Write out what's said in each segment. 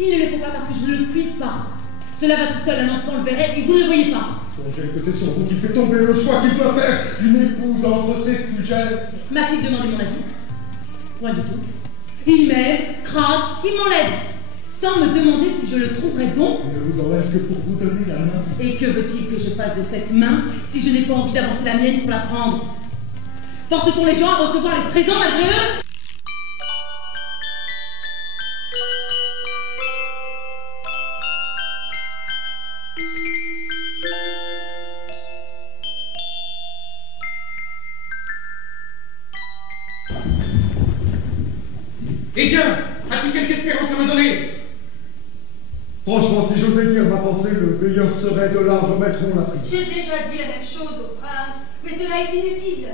Il ne le fait pas parce que je ne le puis pas. Cela va tout seul, un enfant le verrait et vous ne le voyez pas. Songez que c'est sur vous qu'il fait tomber le choix qu'il doit faire d'une épouse entre ses sujets. M'a-t-il demandé mon avis? Point du tout. Il m'aime, craque, il m'enlève. Sans me demander si je le trouverais bon. Il ne vous enlève que pour vous donner la main. Et que veut-il que je fasse de cette main si je n'ai pas envie d'avancer la mienne pour la prendre? Force-t-on les gens à recevoir les présents malgré eux? Eh bien, as-tu quelque espérance à me donner? Franchement, si j'osais dire ma pensée, le meilleur serait de la remettre où on l'a pris. J'ai déjà dit la même chose au prince, mais cela est inutile.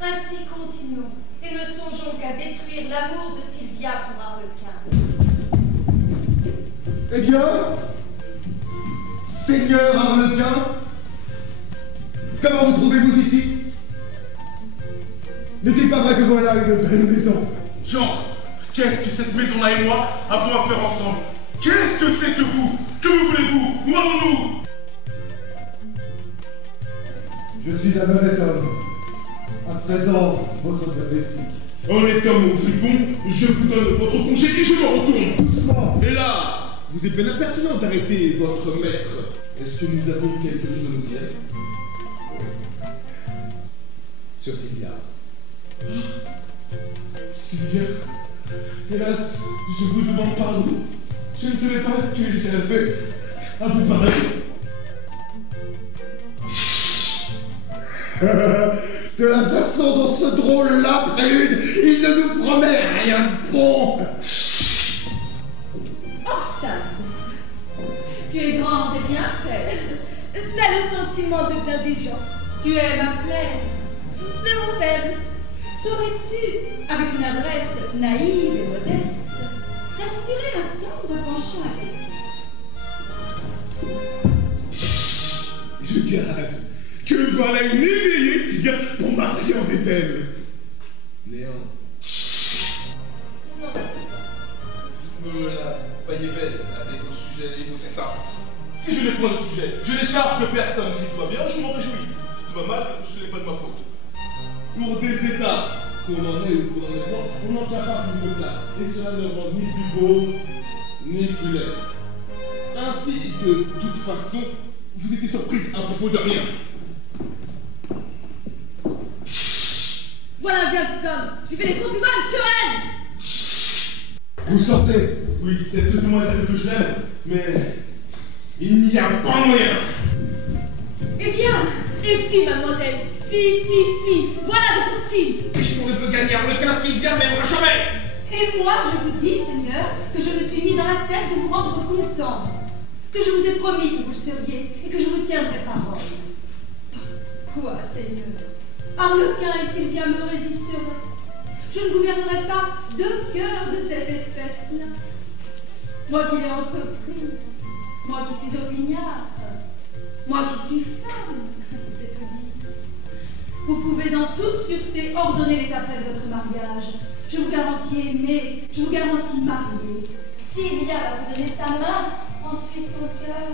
Ainsi continuons, et ne songeons qu'à détruire l'amour de Sylvia pour Arlequin. Eh bien, Seigneur Arlequin, comment vous trouvez-vous ici? N'est-il pas vrai que voilà une belle maison? Diantre, qu'est-ce que cette maison-là et moi avons à faire ensemble? Qu'est-ce que c'est que vous? Que me voulez-vous? Où allons-nous? Je suis un honnête homme. À présent, votre domestique. Honnête homme au fripon, je vous donne votre congé et je me retourne. Doucement. Et là, vous êtes bien impertinent d'arrêter votre maître. Est-ce que nous avons quelque chose à nous dire? Sur Sylvia. Sylvia, hélas, je vous demande pardon. Je ne savais pas que j'avais à vous parler. De la façon dont ce drôle-là prélude, il ne nous promet rien de bon. Oh, Salzette, tu es grande et bien faite. C'est le sentiment de bien des gens. Tu aimes à plaire. C'est mon faible. Saurais-tu, avec une adresse naïve et modeste, respirer un tendre penchant avec? Je gage que voilà une éveillée qui vient pour m'affriander d'elle. Néant. Me la paillez belle avec vos sujets et vos états. Si je n'ai point de sujet, je n'ai charge de personne. Si tout va bien, je m'en réjouis. Si tout va mal, ce n'est pas de ma faute. Pour des états, qu'on en ait ou qu'on en ait moins, on n'en tient pas plus de place. Et cela ne rend ni plus beau, ni plus laid. Ainsi, de toute façon, vous étiez surprise à propos de rien. Voilà un bien petit homme. Tu fais des compliments que elle. Vous sortez. Oui, cette demoiselle que je l'aime, mais il n'y a pas moyen. Eh bien, et fille, mademoiselle. Fille. Voilà de ton style. Puisqu'on ne peut gagner Arlequin, Sylvia m'aimera jamais. Et moi, je vous dis, Seigneur, que je me suis mis dans la tête de vous rendre content. Que je vous ai promis que vous le seriez et que je vous tiendrai parole. Quoi, Seigneur? Arlequin et Sylvia me résisteraient. Je ne gouvernerai pas deux cœurs de cette espèce-là. Moi qui l'ai entrepris, moi qui suis opiniâtre, moi qui suis femme, c'est tout dit. Vous pouvez en toute sûreté ordonner les appels de votre mariage. Je vous garantis aimer, je vous garantis marier. Sylvia va vous donner sa main, ensuite son cœur.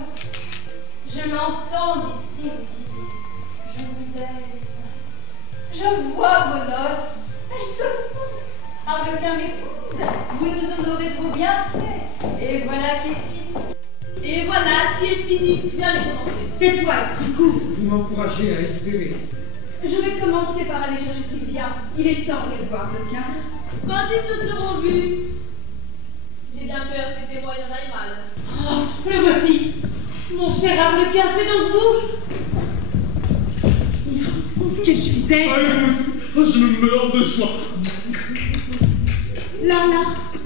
Je l'entends d'ici vous dire, je vous aime. Je vois vos noces, elles se font. Arlequin m'épouse, vous nous en aurez trop bien fait. Et voilà qui est fini. Et voilà qui est fini. Viens les commencer. Tais-toi, esprit court. Vous m'encouragez à espérer. Je vais commencer par aller chercher Sylvia. Il est temps de voir Arlequin. Quand ils se seront vus, j'ai bien peur que tes moyens aillent mal. Oh, le voici. Mon cher Arlequin, c'est donc vous. Que je suis aise. Allez, moi aussi, je me meurs de joie. Là,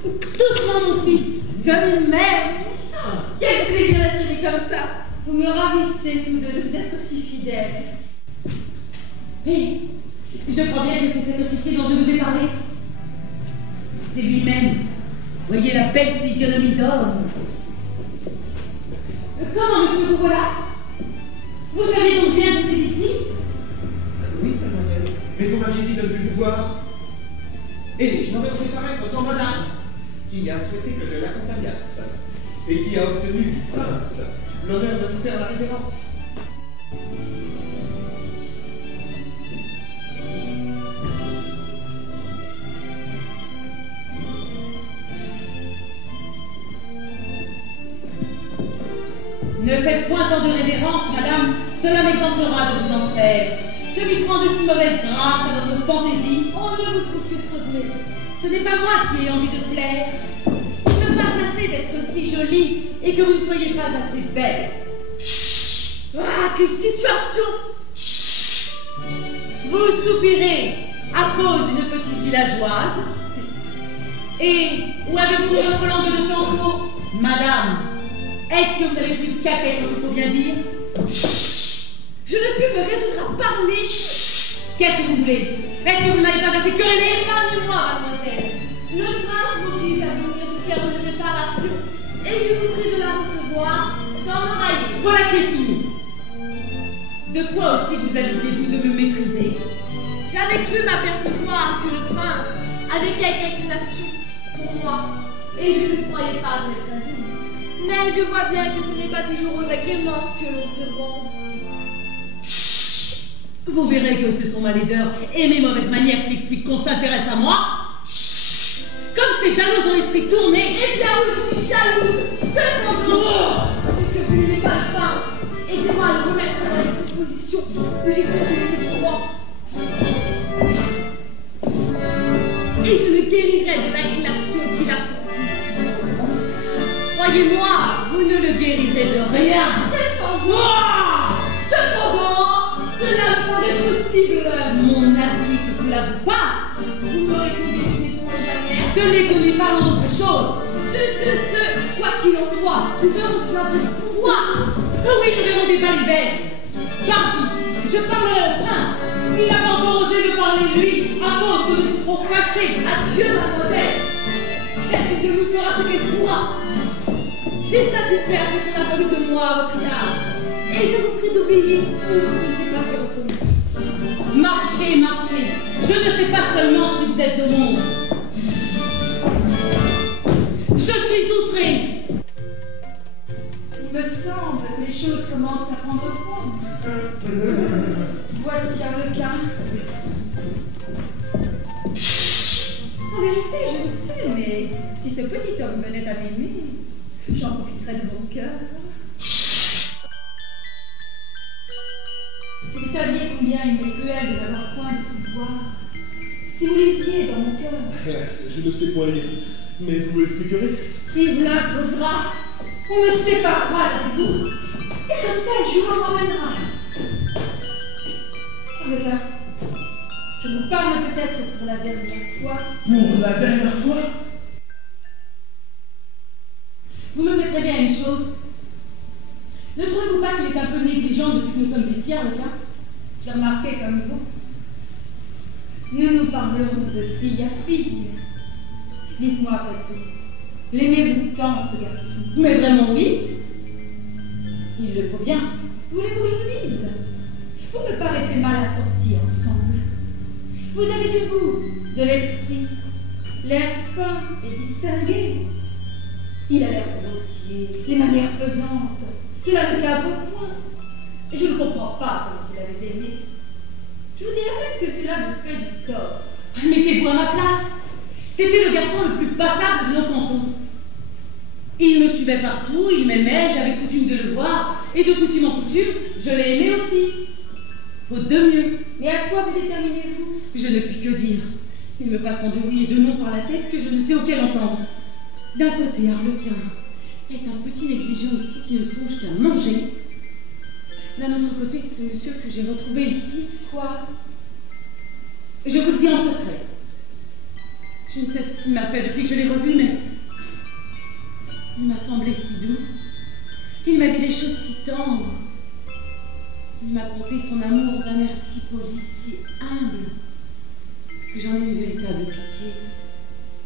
doucement mon fils, comme une mère. Quel plaisir d'être aimé comme ça. Vous me ravissez tous deux de vous être si fidèles. Et je crois bien que c'est cet officier dont je vous ai parlé. C'est lui-même. Voyez la belle physionomie d'homme. Comment, monsieur, vous voilà? Vous saviez donc bien que j'étais ici? Oui, mademoiselle. Mais vous m'aviez dit de ne plus vous voir. Et je m'en vais vous séparer, sans madame. qui a souhaité que je l'accompagnasse et qui a obtenu du prince l'honneur de nous faire la révérence. Ne faites point tant de révérence, madame, cela m'exemptera de vous en faire. Je m'y prends de si mauvaise grâce à votre fantaisie. On ne vous trouve que trop douée. Ce n'est pas moi qui ai envie de plaire. Il ne pas chasser d'être si jolie Et que vous ne soyez pas assez belle. Ah, quelle situation! Vous soupirez à cause d'une petite villageoise. Et où avez-vous mis votre langue de tango, madame? Est-ce que vous avez pris de caquet quand il faut bien dire? Je ne puis me résoudre à parler. Qu'est-ce que vous voulez? Est-ce que vous n'avez pas assez querellé? Épargnez-moi, mademoiselle. Le prince m'oblige à venir vous faire une réparation. Et je vous prie de la recevoir sans me railler. Voilà qui est fini. De quoi aussi vous avisez-vous de me mépriser? J'avais cru m'apercevoir que le prince avait quelque inclination pour moi. Et je ne croyais pas en être indigne. Mais je vois bien que ce n'est pas toujours aux agréments que l'on se rend. Vous verrez que ce sont ma laideur et mes mauvaises manières qui expliquent qu'on s'intéresse à moi. Comme c'est jalouse dans l'esprit tourné. Eh bien oui, je suis jalouse. Cependant, puisque vous n'aimez pas le prince, aidez-moi à le remettre à la disposition que j'ai cru qu'il était pour moi. Et je le guérirai de l'inclination qu'il a pour vous. Croyez-moi, vous ne le guérirez de rien. Cependant, cela me paraît possible. Mon avis que cela vous passe. Vous m'aurez conduit d'une étrange manière. Tenez que nous parlons d'autre chose. Quoi qu'il en soit, nous verrons si j'ai un peu de pouvoir. Oui, nous verrons des balivernes. Parti, je parlerai au prince. Il n'a pas encore osé me parler lui, à cause que je suis trop fâchée. Adieu, mademoiselle. Chacune de nous fera ce qu'elle pourra. J'ai satisfait à ce qu'on a voulu de moi à votre égard. Et je vous prie d'oublier tout ce qui s'est passé entre nous. Marchez, marchez. Je ne sais pas seulement si vous êtes au monde. Je suis outrée. Il me semble que les choses commencent à prendre forme. Voici Arlequin. En vérité, je le sais, mais si ce petit homme venait à m'aimer, j'en profiterais de mon cœur. Si vous saviez combien il m'est cruel de n'avoir point de pouvoir, si vous lisiez dans mon cœur. Je ne sais point lire, mais vous me l'expliquerez? Vive l'un causera. On me séparera avec vous. Et que sais-je, jour m'emmènera. Arlequin, je vous parle peut-être pour la dernière fois. Pour la dernière fois? Vous me faites très bien une chose. Ne trouvez-vous pas qu'il est un peu négligent depuis que nous sommes ici, Arlequin? J'ai remarqué comme vous. Nous nous parlons de fille à fille. Dites-moi après tout, l'aimez-vous tant, ce garçon? Mais vraiment oui. Il le faut bien. Voulez-vous que je vous dise? Vous me paraissez mal assortis ensemble. Vous avez du goût, de l'esprit, l'air fin et distingué. Il a l'air grossier, les manières pesantes. Cela ne cadre point. Je ne comprends pas comment vous l'avez aimé. Je vous dirais même que cela vous fait du tort. Mettez-vous à ma place. C'était le garçon le plus passable de nos cantons. Il me suivait partout, il m'aimait, j'avais coutume de le voir, et de coutume en coutume, je l'ai aimé aussi. Faute de mieux. Mais à quoi vous déterminez-vous? Je ne puis que dire. Il me passe tant de oui et de non par la tête que je ne sais auquel entendre. D'un côté, Arlequin est un petit négligent ici qui ne songe qu'à manger. D'un autre côté, ce monsieur que j'ai retrouvé ici, Quoi? je vous le dis en secret. Je ne sais ce qu'il m'a fait depuis que je l'ai revu, mais il m'a semblé si doux, qu'il m'a dit des choses si tendres. Il m'a conté son amour d'un air si poli, si humble, que j'en ai une véritable pitié,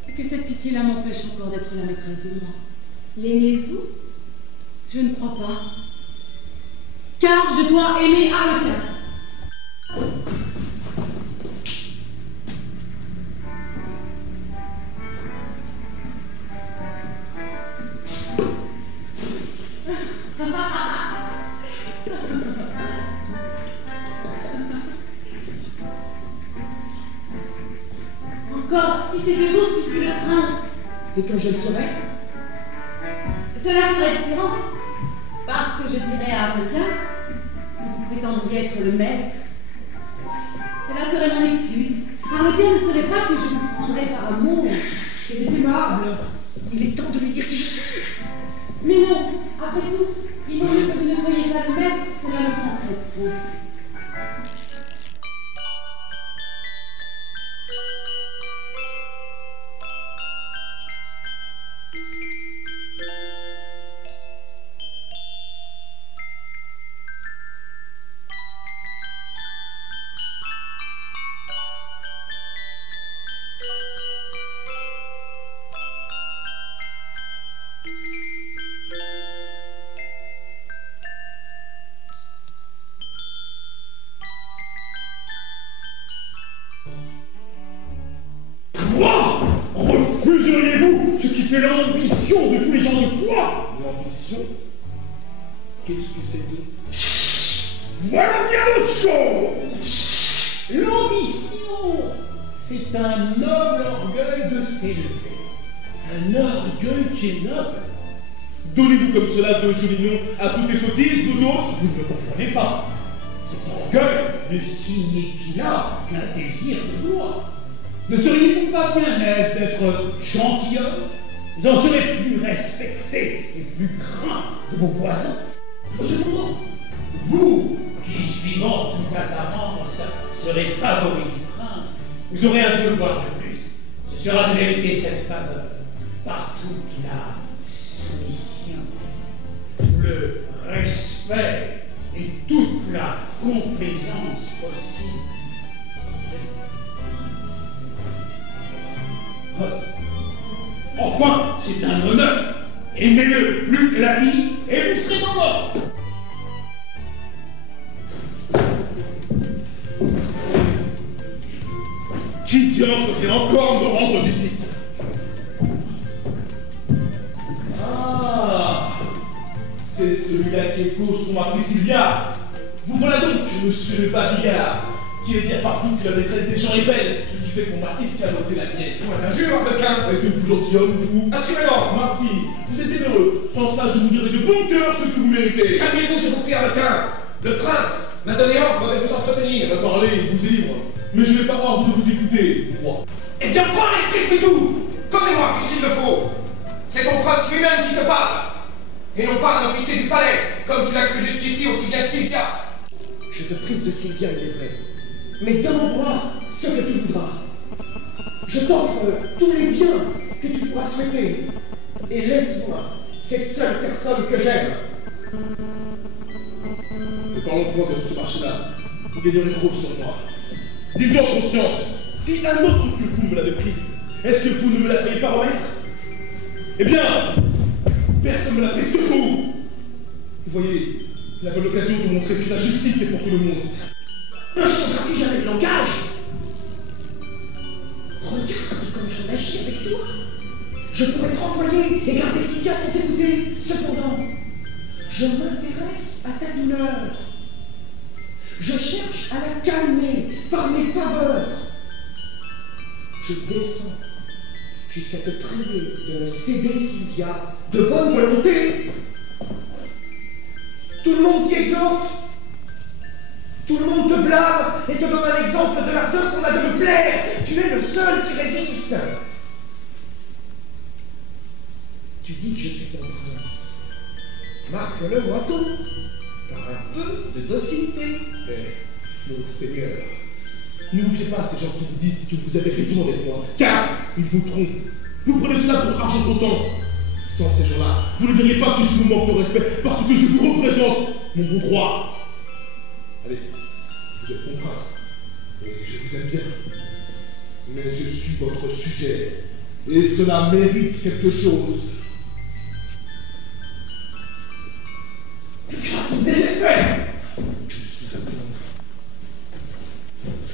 et que cette pitié-là m'empêche encore d'être la maîtresse de moi. L'aimez-vous? Je ne crois pas, car je dois aimer Arlequin. c'était vous qui fût le prince, Et quand je le saurai, cela serait différent. Parce que je dirais à Arlequin que vous prétendriez être le maître. Cela serait mon excuse. Arlequin ne saurait pas que je vous prendrais par amour. il est aimable. Il est temps de lui dire qui je suis. Mais non, après tout, il vaut mieux que vous ne soyez pas le maître, cela me tenterait trop. Quoi? Refuseriez-vous ce qui fait l'ambition de tous les gens de foi? L'ambition? Qu'est-ce que c'est donc? Voilà bien autre chose! L'ambition, c'est un noble orgueil de s'élever. Un orgueil qui est noble. Donnez-vous comme cela de jolis noms à toutes les sottises, vous autres? Vous ne le comprenez pas. Cet orgueil ne signifie là qu'un désir de gloire. Ne seriez-vous pas bien aise d'être gentilhomme? Vous en serez plus respecté et plus craint de vos voisins. Cependant, vous, qui, suivant toute apparence, serez favori du prince, vous aurez un devoir de plus. Ce sera de mériter cette faveur par toute la soumission, le respect et toute la complaisance possible. Enfin, c'est un honneur. Aimez-le plus que la vie et vous serez dans l'ordre. Qui diable vient encore me rendre visite? Ah, c'est celui-là qui est cause qu'on m'appelle Sylvia. Vous voilà donc, monsieur le babillard, qui allait dire partout que la détresse des gens est belle, ce qui fait qu'on m'a escamoté la mienne. Point d'injure, Arlequin. Êtes-vous gentilhomme, vous? Assurément. Marty, vous êtes généreux. Sans ça, je vous dirai de bon cœur ce que vous méritez. Calmez-vous, je vous prie, Arlequin. Le prince m'a donné ordre de vous entretenir. Parlez, vous est libre. Mais je n'ai pas ordre de vous écouter, moi. Eh bien, prends l'esprit Pitou. Comme moi, puisqu'il le faut. C'est ton prince lui-même qui te parle. Et non pas un officier du palais, comme tu l'as cru jusqu'ici aussi bien que Sylvia. Je te prive de Sylvia, il est vrai. Mais demande-moi ce que tu voudras. Je t'offre tous les biens que tu pourras souhaiter. Et laisse-moi cette seule personne que j'aime. Ne parlons point de ce marché-là. Vous gagnerez trop sur moi. Disons en conscience, si un autre que vous me l'avez prise, est-ce que vous ne me la feriez pas remettre? Eh bien, personne ne me l'a prise que vous. Vous voyez, la bonne occasion de montrer que la justice est pour tout le monde. Ne changeras-tu jamais de langage? Regarde comme je réagis avec toi. Je pourrais te renvoyer et garder Sylvia sans t'écouter. Cependant, je m'intéresse à ta douleur. Je cherche à la calmer par mes faveurs. Je descends jusqu'à te prier de me céder Sylvia de bonne volonté. Tout le monde t'y exhorte. Tout le monde te blâme et te donne un exemple de l'ardeur qu'on a de me plaire. Tu es le seul qui résiste. Tu dis que je suis ton prince. Marque-le moi ton par un peu de docilité. Mais, mon Seigneur, ne vous fiez pas à ces gens qui vous disent que vous avez raison avec moi, car ils vous trompent. Vous prenez cela pour argent comptant. Sans ces gens-là, vous ne diriez pas que je vous manque de respect parce que je vous représente, mon bon roi. Allez, vous êtes mon prince, et je vous aime bien. Mais je suis votre sujet, et cela mérite quelque chose. Tu désespères. Je suis un homme.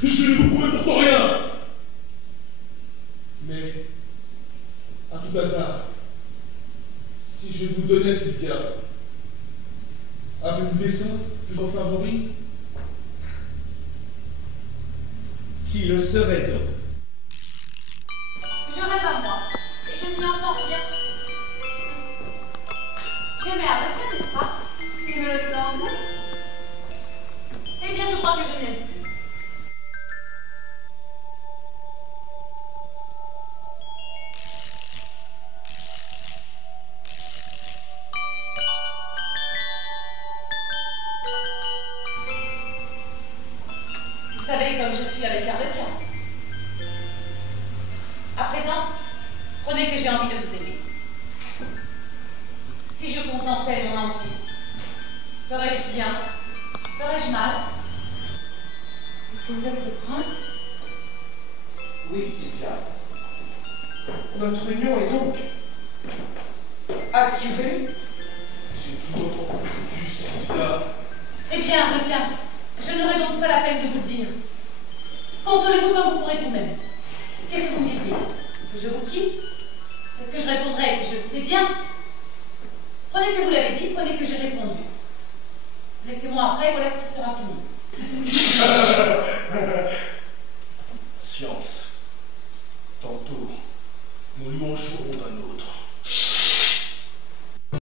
Je ne vous promets pourtant rien. Mais, à tout hasard, si je vous donnais Sylvia, avez-vous des seins toujours favoris? Qui le serait donc? J'aimais Arlequin, n'est-ce pas? Il me le semble. Eh bien, je crois que je n'aime plus. Vous savez comme je suis avec Arlequin. À présent, prenez que j'ai envie de vous aimer. Si je contentais mon envie, ferais-je bien? Ferais-je mal? Est-ce que vous êtes le prince? Oui, Sylvia. Notre union est donc assurée. J'ai tout entendu, Sylvia. Eh bien, Arlequin, je n'aurai donc pas la peine de vous le dire. Consolez-vous quand vous pourrez vous-même. Qu'est-ce que vous me diriez? Que je vous quitte? Est-ce que je répondrai que je sais bien? Prenez que vous l'avez dit, prenez que j'ai répondu. Laissez-moi après, voilà qui sera fini.